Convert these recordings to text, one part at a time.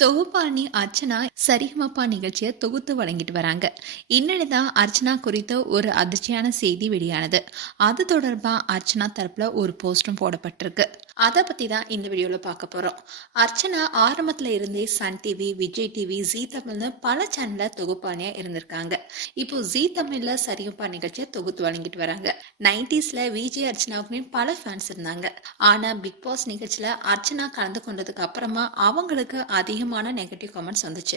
தொகுப்பாளி அர்ச்சனா சரிகமபா நிகழ்ச்சியை தொகுத்து வழங்கிட்டு வராங்க. இன்னைக்குதான் அர்ச்சனா குறித்த ஒரு அதிர்ச்சியான செய்தி வெளியானது. அது தொடர்பா அர்ச்சனா தரப்புல ஒரு போஸ்டும் போடப்பட்டிருக்கு. அதை பத்தி தான் இந்த வீடியோல பார்க்க போறோம். அர்ச்சனா ஆரம்பத்துல இருந்தே சன் டிவி, விஜய் டிவி, ஜீ தமிழ்னு பல சேனல்ல தொகுப்பாளியா இருந்திருக்காங்க. இப்போ ஜீ தமிழ்ல சரிகமபா நிகழ்ச்சியை தொகுத்து வழங்கிட்டு வராங்க. 90ஸ்ல விஜய் அர்ச்சனாவுக்குமே பல ஃபேன்ஸ் இருந்தாங்க. ஆனா பிக் பாஸ் நிகழ்ச்சியில அர்ச்சனா கலந்து கொண்டதுக்கு அப்புறமா அவங்களுக்கு அதிகமான நெகட்டிவ் கமெண்ட்ஸ் வந்துச்சு.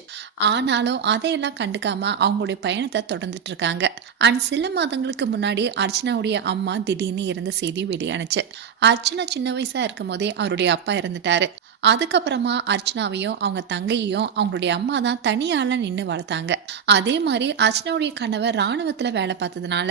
ஆனாலும் அதையெல்லாம் கண்டுக்காம அவங்களுடைய பயணத்தை தொடர்ந்துட்டு இருக்காங்க. அண்ட் சில மாதங்களுக்கு முன்னாடி அர்ச்சனாவுடைய அம்மா திடீர்னு இறந்த செய்தி வெளியானுச்சு. அர்ச்சனா சின்ன வயசா இருக்கும் போதே அவருடைய அப்பா இறந்துட்டாரு. அதுக்கப்புறமா அர்ச்சனாவையும் அவங்க தங்கையையும் அவங்களுடைய அம்மா தான் தனியால நின்று வளர்த்தாங்க. அதே மாதிரி அர்ச்சனாவுடைய கணவர் ராணுவத்துல வேலை பார்த்ததுனால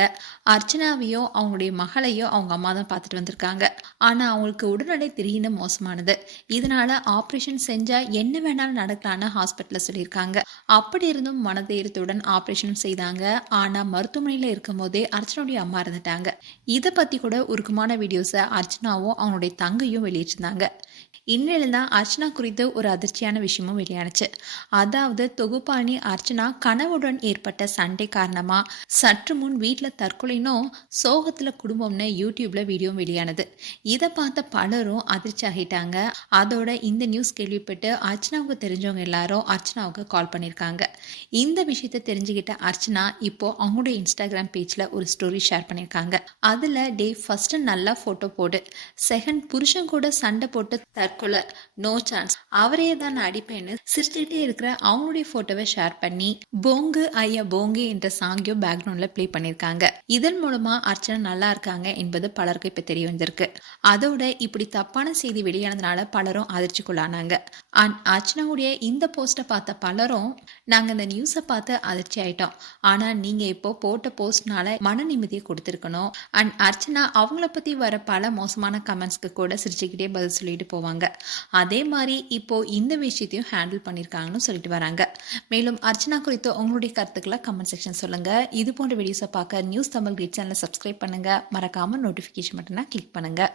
அர்ச்சனாவையும் அவங்களுடைய மகளையும் அவங்க அம்மா தான் பார்த்துட்டு வந்திருக்காங்க. ஆனா அவங்களுக்கு உடல்நிலை திடீர்னு மோசமானது. இதனால ஆபரேஷன் செஞ்சா என்ன வேணாலும் நடக்கலான்னு ஹாஸ்பிட்டல்ல சொல்லியிருக்காங்க. அப்படி இருந்தும் மனதைரியத்துடன் ஆபரேஷன் செய்தாங்க. ஆனா மருத்துவமனையில இருக்கும் போதே அர்ச்சனாவுடைய அம்மா இருந்துட்டாங்க. இதை பத்தி கூட உருக்கமான வீடியோஸை அர்ச்சனாவும் அவங்களுடைய தங்கையும் வெளியிட்டிருந்தாங்க. இந்நிலையில தான் அர்ச்சனா குறித்து ஒரு அதிர்ச்சியான விஷயமும் வெளியானுச்சு. அதாவது தொகுப்பாளி அர்ச்சனா கணவுடன் ஏற்பட்ட சண்டை காரணமா சற்று முன் வீட்டில் தற்கொலைனும் சோகத்துல குடும்பம்னு யூடியூப்ல வீடியோ வெளியானது. இதை பார்த்த பலரும் அதிர்ச்சி ஆகிட்டாங்க. அதோட இந்த நியூஸ் கேள்விப்பட்டு அர்ச்சனாவுக்கு தெரிஞ்சவங்க எல்லாரும் அர்ச்சனாவுக்கு கால் பண்ணியிருக்காங்க. இந்த விஷயத்தை தெரிஞ்சுக்கிட்ட அர்ச்சனா இப்போ அவங்களுடைய இன்ஸ்டாகிராம் பேஜ்ல ஒரு ஸ்டோரி ஷேர் பண்ணியிருக்காங்க. அதுல டே ஃபர்ஸ்ட் நல்லா போட்டோ போடு, செகண்ட் புருஷன் கூட சண்டை போட்டு தற்கொலை, நோ சான்ஸ், அவரே தான் நான் அடிப்பேன்னு சிரிச்சுட்டே இருக்கிற அவங்களுடைய போட்டோவை ஷேர் பண்ணி போங்கு ஐயா போங்கு என்ற சாங்கியும் பேக்ரவுண்ட்ல பிளே பண்ணியிருக்காங்க. இதன் மூலமா அர்ச்சனா நல்லா இருக்காங்க என்பது பலருக்கு இப்ப தெரிய வந்திருக்கு. அதோட இப்படி தப்பான செய்தி வெளியானதுனால பலரும் அதிர்ச்சிக்குள்ளானாங்க. அர்ச்சனாவுடைய இந்த போஸ்ட்டை பார்த்த பலரும் நாங்க இந்த நியூஸை பார்த்து அதிர்ச்சி ஆயிட்டோம். ஆனா நீங்க இப்போ போட்ட போஸ்ட்னால மன நிம்மதியை கொடுத்திருக்கணும். அண்ட் அர்ச்சனா அவங்கள பத்தி வர பல மோசமான கமெண்ட்ஸ்க்கு கூட சிரிச்சுக்கிட்டே பதில் சொல்லிட்டு போவாங்க. அதே மாதிரி இப்போ இந்த விஷயத்தையும் ஹேண்டில் பண்ணியிருக்காங்கன்னு சொல்லிட்டு வராங்க. மேலும் அர்ச்சனா குறித்து உங்களுடைய கருத்துக்களை கமெண்ட் செக்ஷன் சொல்லுங்க. இது போன்ற வீடியோஸை பார்க்க நியூஸ் தமிழ் கிளிட் சேனலை சப்ஸ்கிரைப் பண்ணுங்க. மறக்காம நோட்டிஃபிகேஷன் பட்டனை கிளிக் பண்ணுங்க.